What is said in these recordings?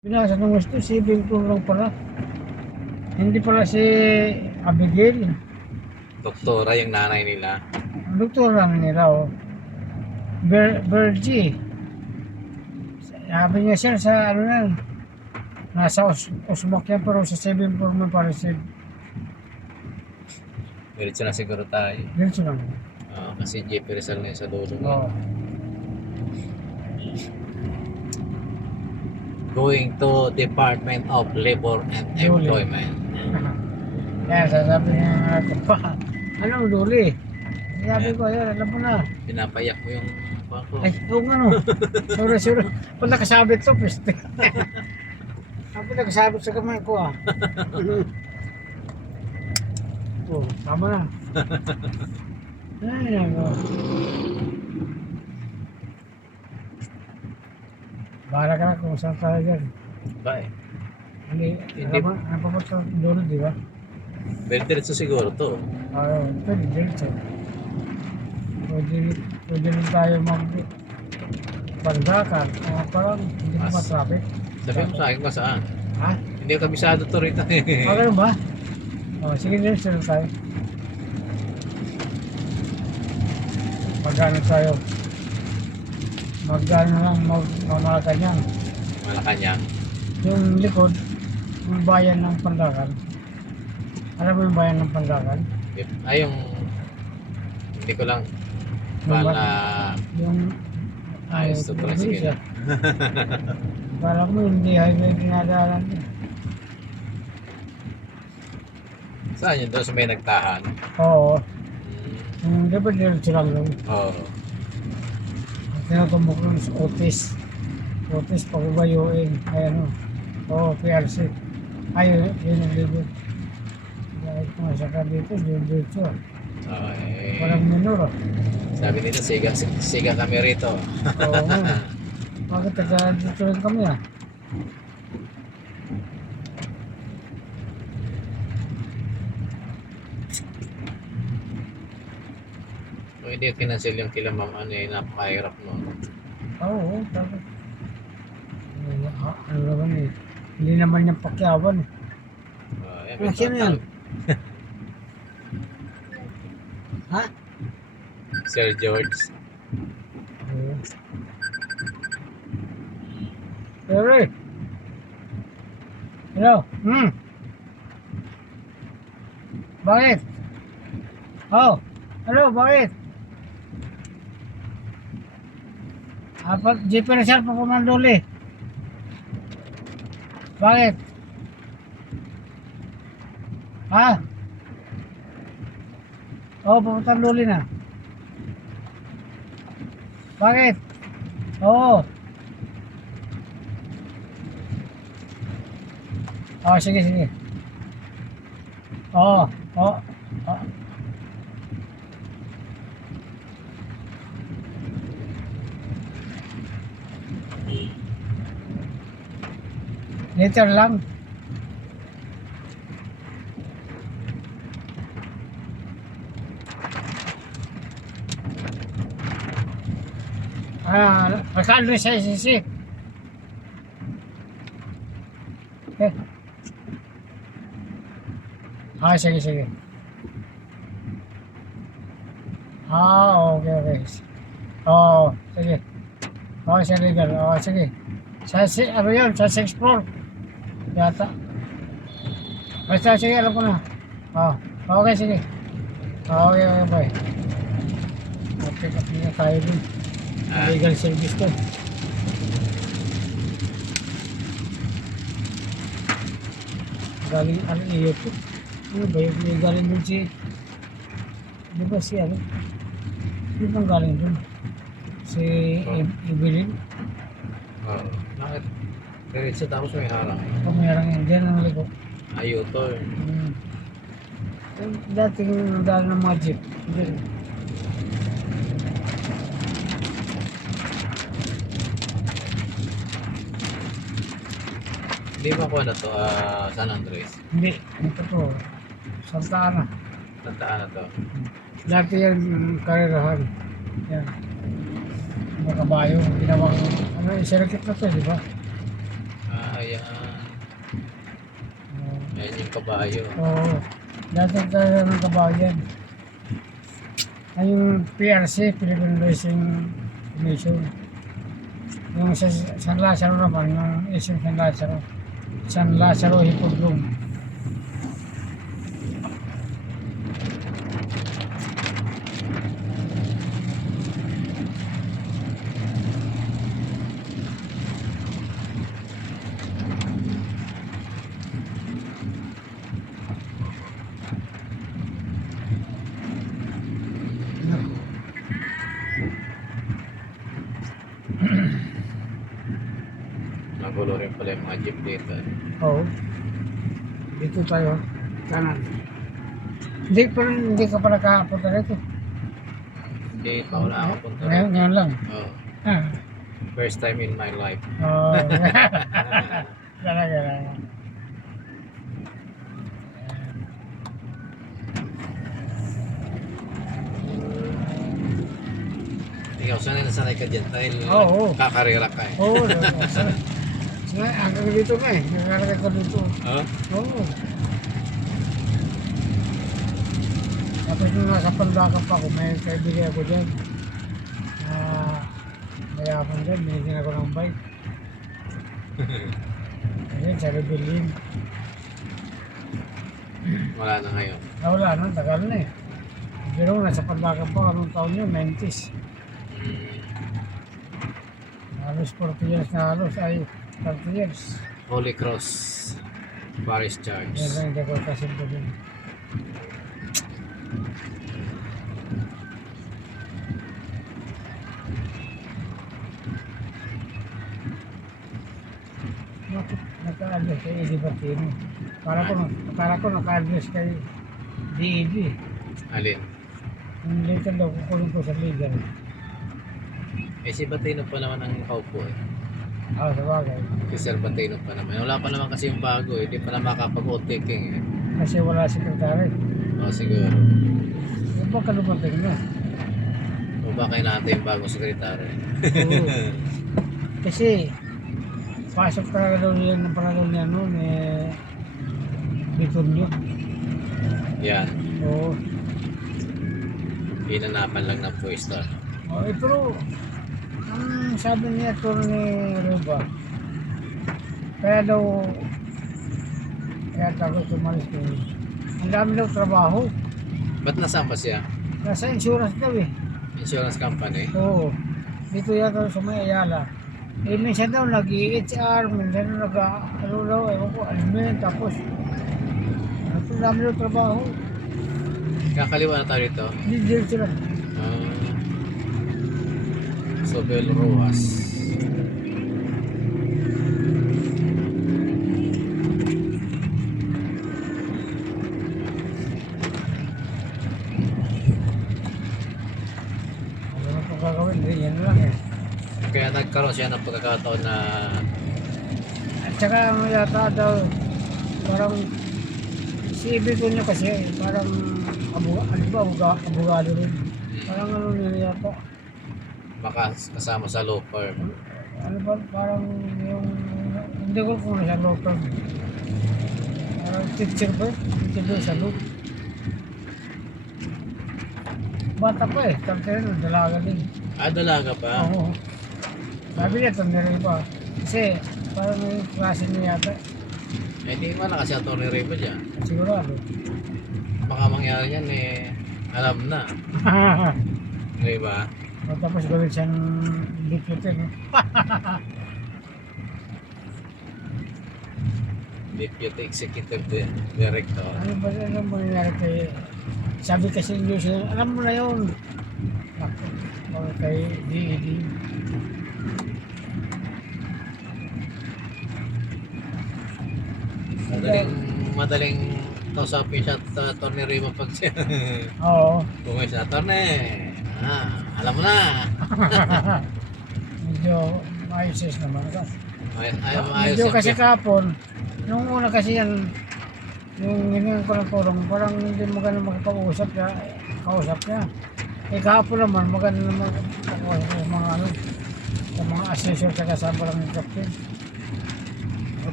Binasa ng gusto, si Bingkong lang pala. Hindi pala si Abigail. Doktora yung nanay nila. Ang doktor lang nila, oh. Bergie. Sabi niya sir, sa ano yan, nasa Osmok yan, pero sa 7-4 mo pa receive. Diretso na siguro tayo. Ganito lang. Kasi JP Rizal na yun sa dulo. Oo. Going to Department of Labor and Employment. Kaya sasabi niya ako pa, anong duli? Sabi ko, yan, alam mo na. Pinapayak mo yung bangko. Ay, oo nga no. Sorry. Pag nakasabit to, piste. Ako nakasabit sa kamay ko ah. Oh, tama na. Ay, ako. Bahala ka na kung saan tayo dyan. Bye. Hindi, Hindi. alam mo, ano pa ba ito? Doon, di ba? Pero diretso siguro to. Pwede, dito. Pwede rin tayo mag-pandakan. Parang hindi na Mas. ma-traffic. Sabi mo sa akin ba saan? Ha? Hindi ko kabisado to rito. Ganun ba? Sige din, sila tayo. Magkano tayo? Magkano lang Malacanang. Malacanang. Yung likod, yung bayan ng Pandakan. Alam mo yung bayan ng Pandakan? Ay, yung... Hindi ko lang. Yung Pala... Yung... Ayos to pala sige. Parang mo hindi highway dinadaanan din. Saan yun? Doon sa may nagtahan? Oo. Hmm. Yung di ba diretso lang yun? Oo. Tinatumbok nun sa Otis. Otis pakubayuin. Ay ano. Oo, PRC. Ay, yun ang libot. Dahil kung masaka dito, diretso. Walang minor ah. Sabi nito, siga kami rito. Oo nga. Bakit dito rin kami ah? Kung hindi kinansel yung kila ma'am, napakahirap mo. Oo, bakit? Ano naman eh. Hindi naman yung pakyawan eh. May Sino yan? Ha? Sir George. Oo. Sorry. Hello? Bakit? Oh, hello, bakit? Jeep na siya pakumanduli. Bakit? Ha? Oh, papunta Luli na. Bakit? Oo. Oh, sige. Oo. Oh. Oh. Later lang. Magkano sa ICC? Okay. Sige. Okay. Sige. Sa legal. Sige. Ano yun? Sa 6th floor. Yata. Basta, sige, alam ko na. Okay, sige. Okay, bye. Pick up na tayo dun. Legal service to. Galing, ano iyo to? Ano ba yung may galing dun si... Di ba si ano? Di bang galing dun? Si Evelyn? Oo. Bakit? Diretso tapos may harang. Kamayarang yan. Diyan ang ligo. Ayutol. Dating dahil ng mga jeep. Diyan. Hindi ba ko na to? San Andres. Hindi. Ito to. Santa Ana. Tandaan na to. Dati yan karerahan. Yan. Mga kabayo. Ginawang, ano, circuit na to, di ba? Ayan. Ayan. Oh, Ayan yung kabayo. oo. Dati talaga ng kabayan. Ay yung PRC, Philippine Racing Commission. Yung sa San Lazaro naman, yung Asian San Lazaro. San Lazaro Hippodrome. Nagulo rin pala yung mga jeep dito. Oo. Dito tayo, kanan. Hindi ka pa nakapunta rito. Hindi pa wala ako punta rin. Ngayon lang. Oh, Ah. first time in my life. Oo. Talaga lang. Ikaw, sanay na sanay ka dyan dahil Oo. kakarera ka eh. Oo. Hanggang dito na eh. Nakalagay ko dito. Oh? Oo. Tapos nung nasa Pandakan pa ako, may kaibigan ako dyan. Mayaman dyan, binigyan ako ng bike. Ayun, sa Rebellion. Wala na ngayon. Wala na, tagal na eh. Pero nasa Pandakan pa, anong taon yun? 90s. Halos 40 years na halos, ay 30 years. Holy Cross Parish Church. Yan lang hindi ko kasimpo din. Bakit naka-address kay Eddie Bartino? Para ko naka-address kay DED. Alin? Yung later daw kukulong ko sa legal. Eh si Batino pa naman ang kaupo eh. Sa bagay. Si Sir Batino pa naman. Wala pa naman kasi yung bago eh. Hindi pa na makapag-o-taking eh. Kasi wala sekretary. O siguro. Yung ba kalumating na? O ba kayo natin yung bagong sekretary? Oo. Kasi pasok talaga daw yan ng panahon niya noon Bitonyo. Yan. Oo. Hinanapan lang ng pwesto. Pero ang sabi niya to ni Ruba, kaya tago tumalis ko. Ang dami daw trabaho. Ba't nasaan pa siya? Nasa insurance daw eh. Insurance company? Oo. Dito yata sa may Ayala. Minsan daw nag-EHR, minsan ano daw, ewan ko, admin, tapos ang dami daw trabaho. Kakaliwa na tayo rito. Hindi sila. Sobel Rojas. Ano na po gagawin? Yan lang eh. Kaya nagkaroon siya ng pagkakataon na At saka ano yata daw, parang si Ibig niya kasi, parang abogado rin. Parang ano niya yata, makasama sa law firm. ano ba, parang yung, hindi ko kung nasa law firm. Parang teacher ba? Teacher ba sa law? Bata pa eh, tartero, dalaga din. Ah, dalaga pa? Oo. Sabi niya, tandirin pa. Kasi, parang may klase niya yata. Eh, hindi mo na kasi Atty. Raymond yan. Sigurado. Baka mangyari yan eh, alam na. Di ba? Tapos gawin siyang deputy, no? Deputy Executive Director. Ano ba nangyari kay... Sabi kasi niyo siya, alam mo na yun. Ako, kay DED. Madaling kausapin siya at Atty. Raymond pag siya. Oo. Kung siya, Atty. Alam mo na. Medyo maayos naman ka. Ayaw maayos Medyo yan. kasi kahapon, nung una kasi yan, yung hiningan ko ng tulong, parang hindi mo ganun makapag-usap niya, kausap niya. Eh kahapon naman, maganda naman kausap sa mga ano, sa mga assessor sa kasama lang ng captain.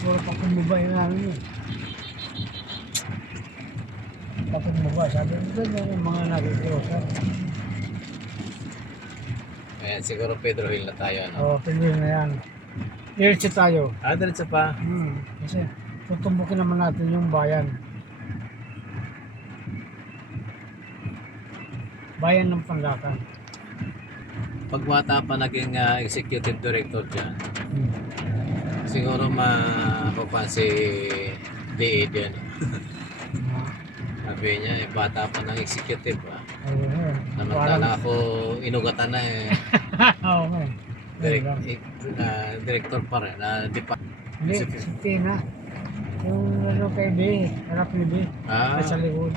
puro pa kumubay namin eh. Pakumubay, sabi ko doon yung mga nagkikirosan. Ayan, siguro Pedro Hill na tayo, ano? Oo, pili na yan. Diretso tayo. Diretso pa. Kasi tutumbukin naman natin yung bayan. Bayan ng Pandakan. Pag bata pa naging executive director dyan, siguro mapapan si DA dyan. Sabi niya, bata pa ng executive, Ayun. Samantala ako, inugatan na eh. Oo nga. Director pa rin, di pa. Hindi, si Tina. Yung ano kay B, harap ni B. Sa likod.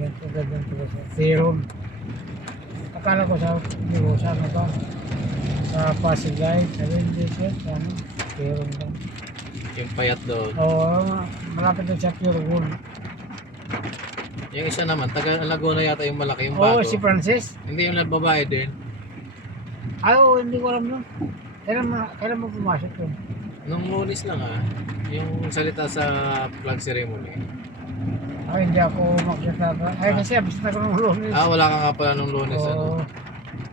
Ganto siya. Theron. Akala ko sa negosyo, ano ba? Sa Pasig-Light, sabi hindi siya, ano, Theron lang. Yung payat doon. Oo, malapit na siya Pure Gold. Yung isa naman, taga Laguna yata yung malaki, yung Oo, bago. si Francis. Hindi yung babae din. Oo, hindi ko alam yun. Kailan mo pumasok yun? Nung Lunes lang yung salita sa flag ceremony. Ay, hindi ako makita. Ay, kasi absent ako ng Lunes. Wala ka nga pala nung Lunes, Oo. ano?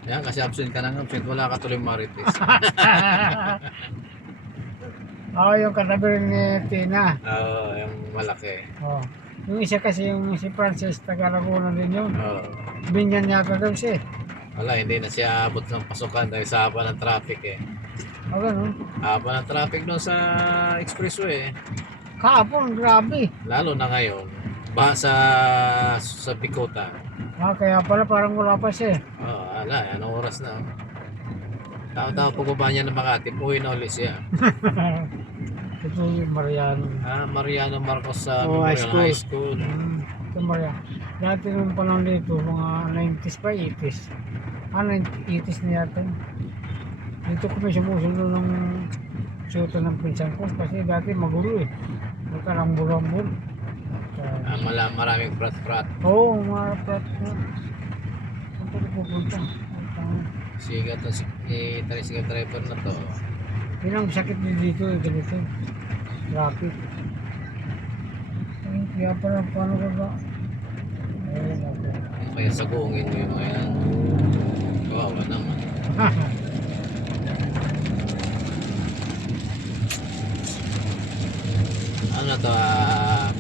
Yan, kasi absent ka nang absent, wala ka tuloy marites. Oo, yung katabi ni Tina. Oo, yung malaki. Oo. Yung isa kasi yung si Francis, taga Laguna din yun. Oo. Binyan yata daw siya. Wala, hindi na siya abot ng pasukan dahil sa haba ng traffic eh. O gano'n. Haba ng traffic doon sa expressway eh. Kahapon, grabe. Lalo na ngayon, sa Bicota. Kaya pala parang wala pa siya. Wala, anong oras na? Tao-tao pagbaba niya ng Makati, uwi na ulit siya. Ito yung Mariano. Mariano Marcos sa High Memorial School. High School. Ito Mariano. Dati nung panahon dito, mga 90s pa, 80s. 80s na yata. Dito kami sumusunod ng syuta ng pinsan ko kasi dati magulo eh. Magkarambul-rambul. Maraming prat-prat. Oo, mga prat na. Saan ko pupunta? Sigat na tricycle driver na to. Yun ang sakit din dito eh, ganito. Traffic. Ay, kaya pala, paano ko ba? Ayun ako. Kaya sagungin mo yung mga yan. Kawawa naman. Ano to,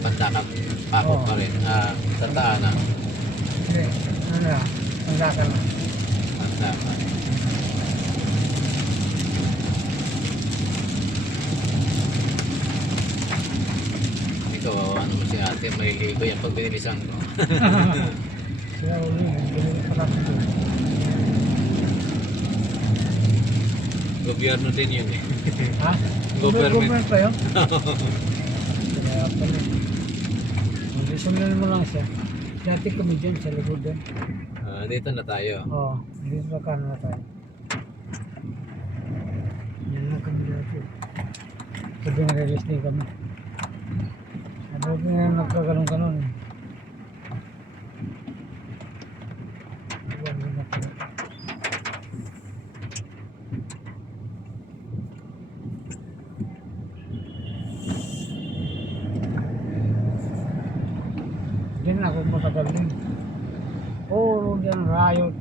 Pandakan Pako pa rin. Tataan na. Hindi, ano na, Pandakan na. Pandakan. Ito, ano mo si ate, may ligo yan pag binilisan ko. Kaya uli, ganito pa natin ito. Gobyerno din yun eh. Ha? Government. Pa yun? Kaya pala. Hindi, sundan mo lang siya. Dati kami dyan sa likod din. Dito na tayo. Oo, dito sa kanan na tayo. Yan na kami dati. Sabi nga release din kami. Sabi nga nagkaganon-ganon eh. Ayan, yun na pala. Diyan ako matagal din. Oo, diyan riot.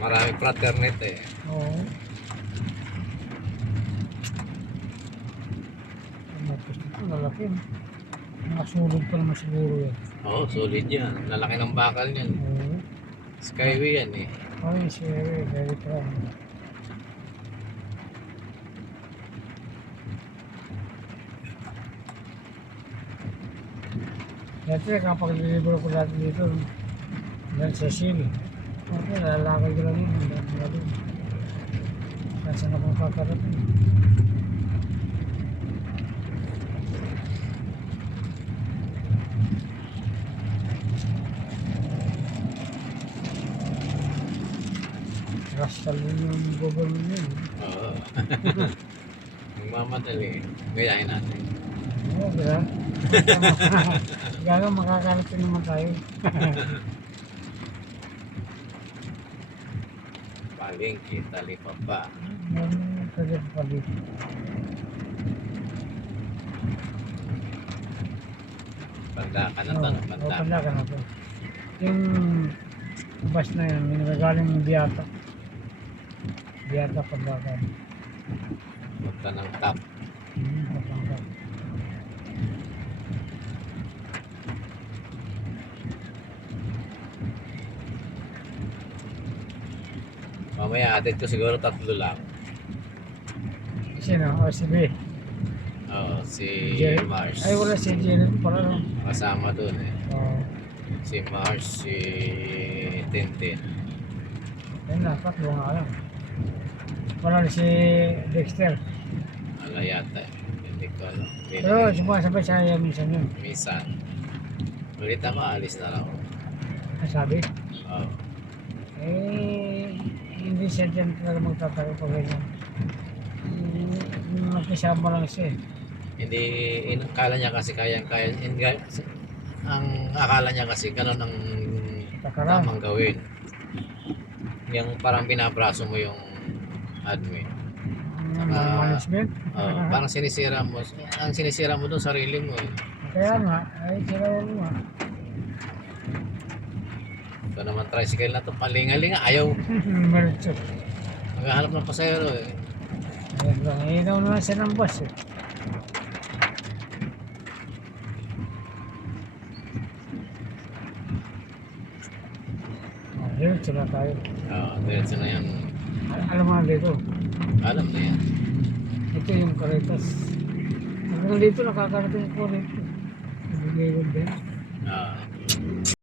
Maraming fraternity eh. Oo. Ang gusto ko, lalaki. Nakasulog pa naman siguro yan. Oo, solid yan. Lalaki ng bakal yan. Oo. Skyway yan eh. Ay, siya, very proud. Dati kapag nilibro ko dati dito, dahil sa Sil. Okay, lalakay ko lang yun. Dati na doon. Saan na pang kakarating. Rastal yun yung government yun. Oo. Magmamadali. Gayahin natin. Oo, diba? Gano'n makakarating naman tayo. Palengke, Talipapa. Yung pwede pa dito. Pandakan na to, no? Pandakan. Panda ka na to. Yung bus na yun, yung nagagaling ng Biata. Biata Pandakan. Punta ng top. Pandakan. Mamaya atin ko siguro 3 lang. Sino? O si B. Oh, si Jerry. Mars. Ay, wala si Jerry pala. No? Kasama dun eh. Oh, Si Mars, si Tintin. yun na, tatlo nga lang. Wala na si Dexter. Wala yata eh. Hindi ko alam. Hindi Pero na- sumasabay sa iya minsan yun. Minsan. Balita ko, alis na lang ako. Nasabi. Oh. Eh, hindi siya dyan talaga magtatagal pag ganyan. Nakisama lang siya eh. Hindi, akala niya kasi kayang-kaya. Ang akala niya kasi ganun ang Takaran. tamang gawin. Yung parang binabraso mo yung admin. Management. Parang sinisira mo. Ang sinisira mo doon sarili mo eh. Kaya nga, ay sila mo nga. Ito naman tricycle na to, palingalinga. Ayaw Mercho. maghahanap ng pasahero eh. Ayan lang, ikaw naman siya ng bus eh. Diretso na tayo. Diretso na yan. Alam mo na dito, Alam na yan. ito yung Caritas. Hanggang dito nakakarating ko rito. Ibigay ko din.